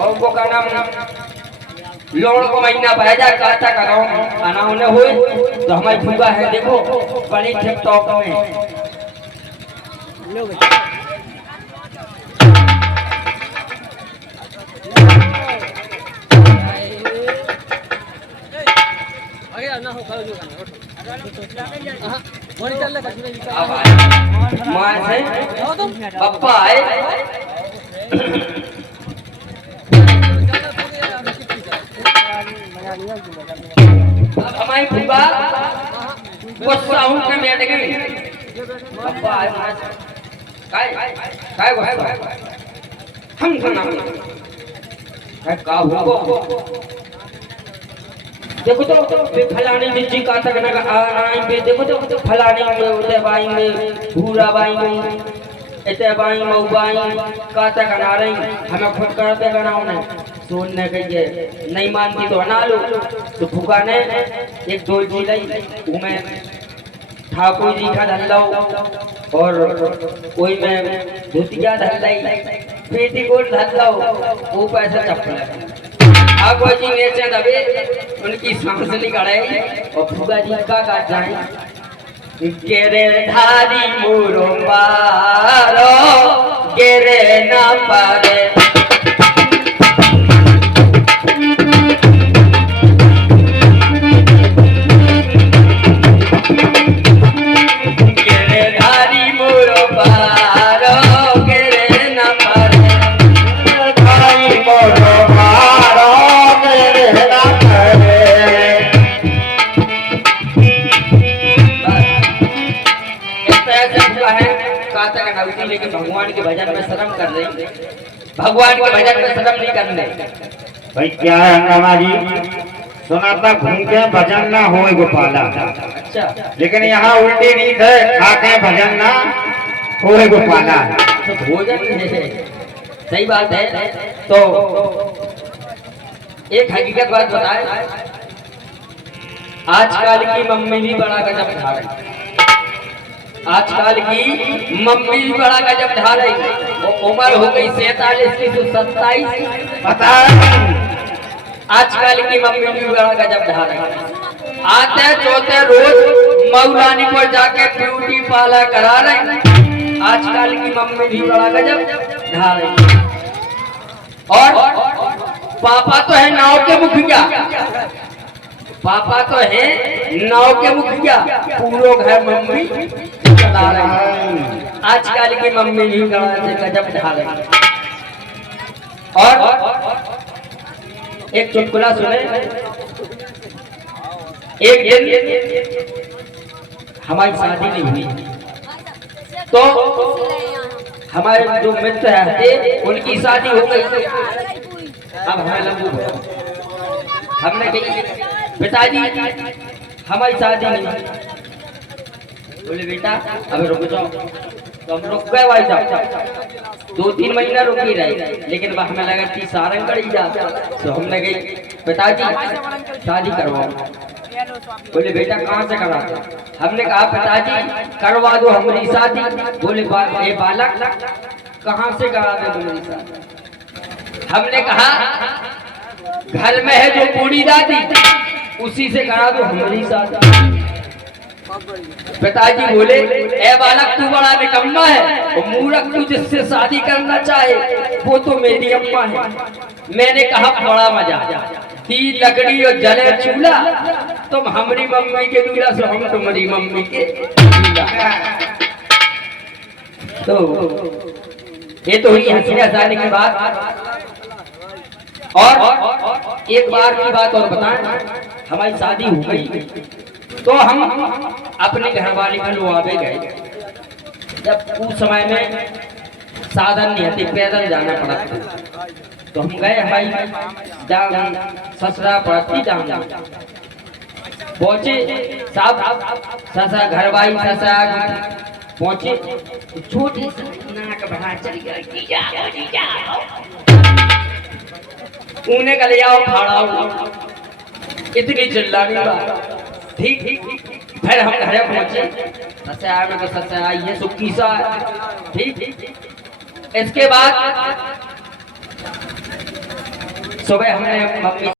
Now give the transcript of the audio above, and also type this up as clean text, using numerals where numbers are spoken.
और वो का नाम लोन को महीना पैदा काटा कराओ आना होने हुए तो हमारी फूगा है देखो बड़ी ठीक टॉप में माँ से पप्पा आए हमारी फूफा गुस्सा हूँ के बैठ गई पप्पा आए काय काय गुस्सा हम खाना काय का हुआ देखो तो फलाने जी का तक ना आएंगे देखो तो फलाने में उते बाएंगे भूरा बाएंगे इते बाएंगे मऊ बाएंगे का तक ना रही हमें खुद करते बनाओ ना सुनने के ये नहीं मानती तो ना लो तो फूका ने एक डोलची लाई उमें ठाकुर जी का धल्लाओ और कोई में धोतिया धल्लाई पेटीकोट धल्लाओ वो पैसा चप्पल आगो जी नीचे दबे उनकी सांस निकाले और फूगा जी का काट जाए गेरे धारी मोरो मारो गेरे ना पारे लेकिन भगवान के भजन में शर्म कर रही भगवान के भजन में शर्म नहीं कर रहे भाई क्या है हंगामा जी सुना था घूम के भजन ना हो गोपाला अच्छा लेकिन यहाँ उल्टी रीत है खाके भजन ना हो गोपाला तो भोजन है सही बात है तो एक हकीकत बात बताए आजकल की मम्मी भी बड़ा गजब खा रही आजकल की मम्मी भी बड़ा गजब ढा रही वो उम्र हो गई 47 की तो 27 पता आजकल की मम्मी भी बड़ा गजब ढा रही आते चौथे रोज मौलानी पर जाके ब्यूटी पार्लर करा रही आजकल की मम्मी भी बड़ा गजब ढा रही और पापा तो है नाव के मुखिया पापा तो है नाव के मुखिया पूरो घर मम्मी चला रही आजकल की मम्मी भी गजब ढा रही और एक चुटकुला सुने एक दिन हमारी शादी नहीं हुई तो हमारे जो मित्र थे उनकी शादी हो गई अब हमें लंबू हमने कही पिताजी हमारी शादी नहीं बोले बेटा अभी रुक जाओ तो हम रुक गए भाई साहब 2-3 महीना रुकी रहे लेकिन हमें लगा कि सारंग कड़ी जा तो हमने कही पिताजी शादी करवाओ बोले बेटा कहाँ से कराते हमने कहा पिताजी करवा दो हमारी शादी बोले ये बालक कहाँ से करा दे तुम्हारी शादी हमने कहा घर में है जो बूढ़ी दादी उसी से करा दो हमारी शादी पिताजी बोले ए बालक तू बड़ा निकम्मा है और मूर्ख तू जिससे शादी करना चाहे वो तो मेरी अम्मा है मैंने कहा बड़ा मजा थी लकड़ी और जले चूल्हा तुम हमारी मम्मी के दूल्हा सो हम तुम्हारी मम्मी के तो ये तो हुई हंसी हंसाने की बात और एक बार की बात और बताएं हमारी शादी हो गई तो हम अपने घर वाले के लुआवे गए जब उस समय में साधन नहीं थे पैदल जाना पड़ा था तो हम गए हमारी ससुरा पड़ती जान पहुंचे साहब ससा घर वाली ससा पहुंचे छोटी नाक बढ़ा चली गई उन्हें का ले आओ फाड़ाओ इतनी चिल्लानी बात ठीक फिर हम घर पहुंचे ससा में तो ससा ये सुक्की सा ठीक इसके बाद सुबह हमने मम्मी